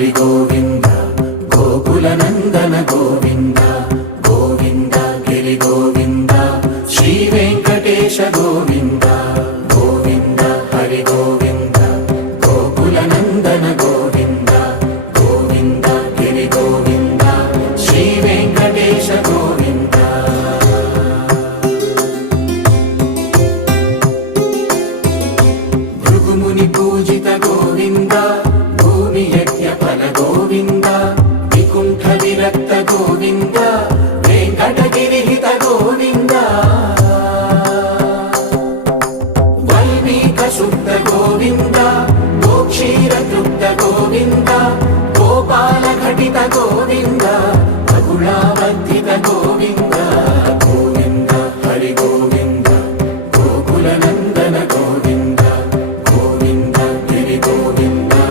హరి గోవింద గోకుల నందన గోవింద గోవింద గిరి గోవింద శ్రీ వెంకటేశ గోవింద గోవింద హరి గోవింద గోకుల నందన గోవింద గోవింద గిరి గోవింద శ్రీ వెంకటేశ గోవింద భృగుముని పూజిత గోవింద భూమి యజ్ఞ ఫల గోవింద వికుంఠ విరక్త గోవింద వెంకటగిరిహిత గోవింద వల్మీక శుద్ధ గోవింద గోక్షీర తృప్త గోవింద గోపాల ఘటిత గోవింద